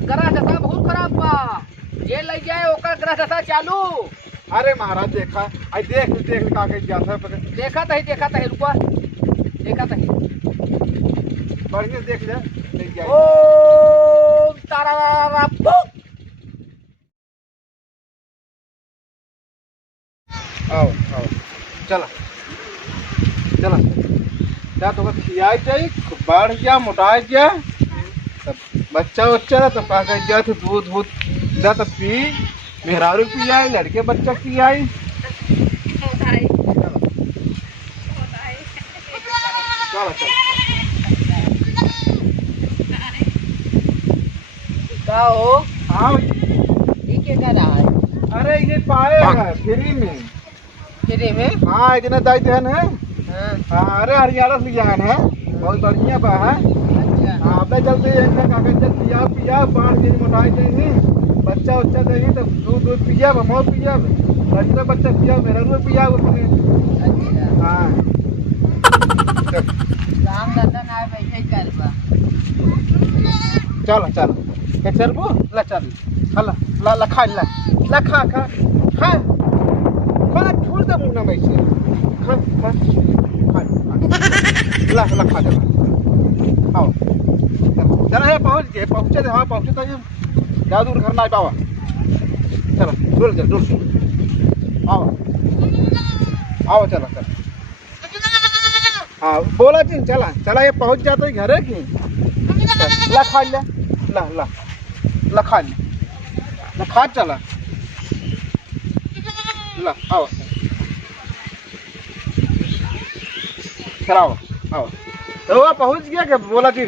ग्रह दशा बहुत खराब बा। जे लग जाए ओकर ग्रह दशा चालू। अरे महाराज देखा आई देख देख का के जाता है देखा तही रुका देखा तही। बढ़िया देख ले ले जाए। ओम तारा पू। आओ आओ चला चला क्या तो खियाई जाए बढ़ गया मोटा गया तब बच्चा उच्चा तो का कह गया तो दूध दूध जा तो पी मेहरारू पी आई लड़के बच्चा पी आई। चलो चलो का हो हाँ ये क्या कर रहा है? अरे ये पाए फ्री में फ्री में? हाँ इतने दाई देन है। हाँ। हाँ अरे हरियाणा से जान है बहुत बढ़िया बा है। अच्छा हाँ अपने चलते कागज चल पिया पिया 5 दिन मोटाई देंगे बच्चा उच्चा देंगे तब दूध दूध पिया मोर पिया बच्चा बच्चा पिया मेरा रूप पिया उसने। अच्छा हाँ काम धंधा ना बैठे कर बा। चलो चलो क्या चल वो ला चल हला ला ला खा ला खा खा खा खा छोड़ दे मुंह ना में से खा खा ला ला खा दे आओ चलो है पहुंचे हाँ पहुंचे तो ज़्यादा दूर घर ना आ पावा। चलो दूर आओ आओ चलो चलो हाँ बोला जी चला चला ये पहुंच जाता है घर है कि ला खा ले ला ला ला खा ले ला खा चला ला आओ चलाओ आओ तो वो पहुंच गया क्या बोला जी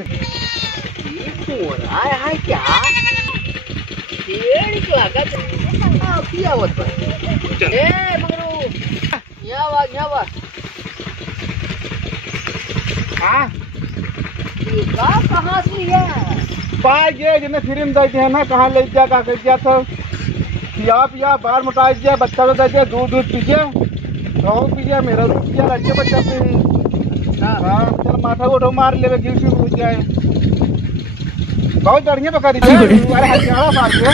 आया है क्या? पेड़ की लागत किया होत बा। ए मगरू यहाँ वा हाँ ये का कहाँ से लिया? पाए गए जिन्हें फ्री में देते हैं ना कहाँ ले जा का कर दिया तो पिया पिया बाहर मोटा दिया बच्चा को देते दूध दूध पीजिए गाँव पीजिए मेरा दूध पिया लड़के बच्चा पे। हाँ चल माथा उठो मार ले गिर हो जाए बहुत बढ़िया पका दी अरे हथियारा मार के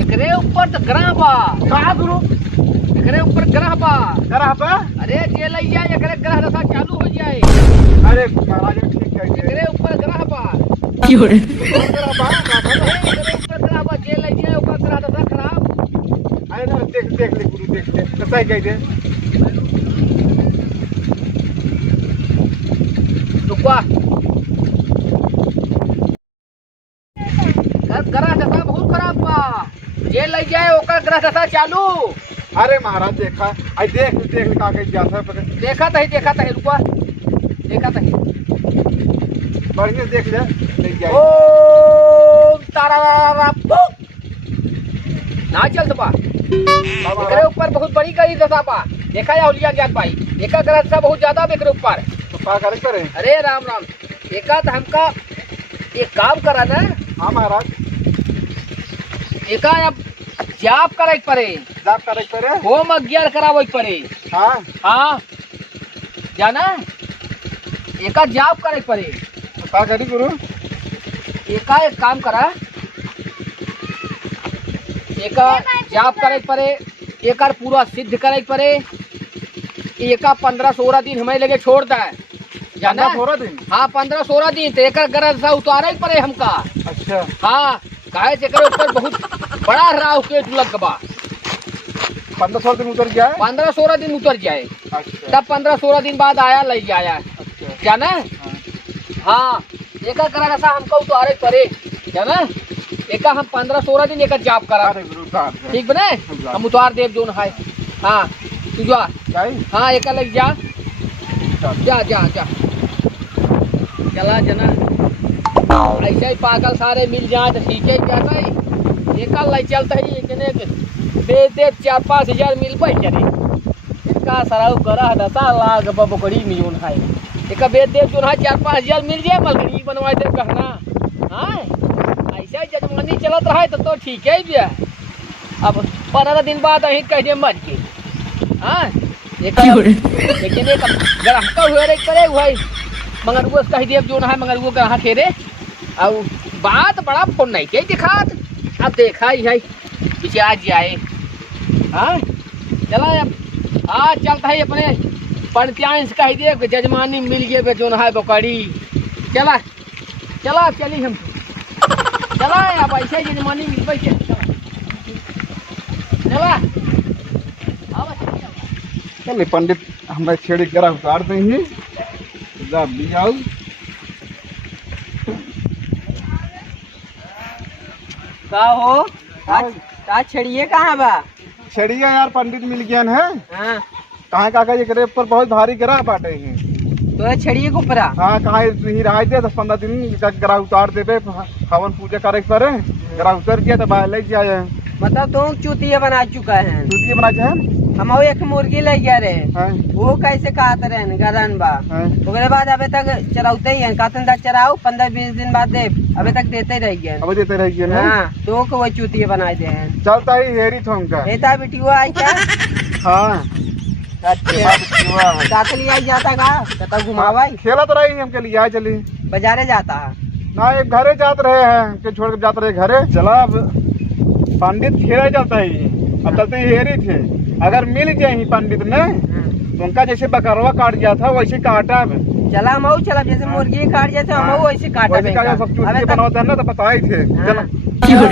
एकरे ऊपर तो ग्रह बा। कहाँ गुरु एकरे ऊपर ग्रह बा। करा पा अरे जे लग जाए एकरे ग्रह दशा चालू हो जाए। अरे महाराज ठीक है एकरे ऊपर ग्रह बा। एकरे एकरे ऊपर ग्रह बा जे लग जाए ओकर ग्रह दशा खराब। अरे ना देख देख ले गुरु देख ले कैसा ही कह दे रुकवा ग्रह दशा बहुत खराब बा। जे लग जाए ओकर ग्रह दशा चालू। अरे महाराज देखा आई देख देख का के जाता है देखा तही रुकवा देखा तही। बढ़िया देख ले ले जाए। ओम तारा पू। ना चल बा एकरे ऊपर बहुत बड़ी गई दशा बा। देखा या उलिया ज्ञान पाई एका ग्रह दशा बहुत ज्यादा एकरे ऊपर। तो का करे अरे राम राम एका तो हमका एक काम करा ना। हाँ महाराज एका अब जाप करे पड़े जाप करे करे होम अज्ञान करावे पड़े। हाँ हाँ जाना एका जाप करे पड़े। तो का करी गुरु एका एक काम करा एका जाप करे पड़े एकर पूरा सिद्ध करे पड़े। एका 15-16 दिन हमें लगे छोड़ दा जाना 15-16 दिन। हाँ 15-16 दिन तो एकर ग्रह दशा उतारे पड़े हमका। अच्छा हाँ काहे से एकरे ऊपर बहुत बड़ा राहु केतु लग बा। 15-16 दिन उतर गया है। 15-16 दिन उतर जाए अच्छा तब 15-16 दिन बाद आया ले जाया अच्छा जाना। हाँ एका ग्रह दशा हमको उतारे पड़े जाना। एका हम 15-16 दिन एका जाप करा अरे गुरु का ठीक बने हम उतार देव जोन है। हाँ तू जा हाँ एका लग जा जा जा जा चला जना ऐसे ही पागल सारे मिल जाए तो ठीक है जाता है। एका लग चलता है इतने दे 4-5 हजार मिल पाई चले इसका सराउ ग्रह दशा लाग बकरी मिलियन है एक बेच दे जो 4-5 हजार मिल जाए मलगनी बनवा दे कहना। हाँ ऐसे जजमानी चलत रहा तो ठीक है भैया। अब 15 दिन बाद अही कह दे मर के। हाँ लेकिन एक ग्राहक हुए रे करे भाई मगर वो कह दे जो है मगर वो कहाँ खेरे और बात बड़ा फोन नहीं के दिखात। अब देखा ही है पीछे आज जाए। हाँ चला अब आज चलता है अपने पंचायत कह दे कि जजमानी मिल गए बे जोन है बकरी। चला चला चली हम चला अब ऐसे जजमानी मिल पे चला चलिए पंडित हमें छेड़ी करा उतार देंगे जा भी आओ। का हो आज छड़िए कहाँ बा? छेड़िया यार पंडित मिल गया है। हाँ कहाँ काका ये करे पर बहुत भारी गिरा बाटे हैं। तो छड़िए को परा। हाँ कहाँ ही रहा थे 10-15 दिन तक गरा उतार देवे हवन पूजा करे पर गरा उतर गया तो बाहर ले जाए। मतलब तो चूतिया बना चुका है। दूध बना जाए हम एक मुर्गी ले गया रे। हाँ वो कैसे कहते रहे गरन बा। हाँ उसके बाद अबे तक चराते ही हैं कहते तक चराओ 15-20 दिन बाद दे अबे तक देते रह गए। अब देते रह गए ना। हाँ तो को वो चूतिया बनाए दे हैं। चलता ही हेरी थोंका बेटा बेटियो आई क्या? हाँ अच्छा साथ ले आई जाता का कता घुमावा खेला तो रही हमके लिए चली बाजारे जाता है। ना एक घरे जात रहे हैं के छोड़ के जाते रहे घरे। चला अब पंडित खेला जाता है अब चलते ही हेरी थे। अगर मिल जाए ही पंडित ने तो उनका जैसे बकरवा काट गया था वैसे काटा अब। चला हम चला जैसे मुर्गी काट जैसे हम वैसे काटा वैसे काटा सब चूतिया बनाते हैं ना तो पता ही थे। चला चला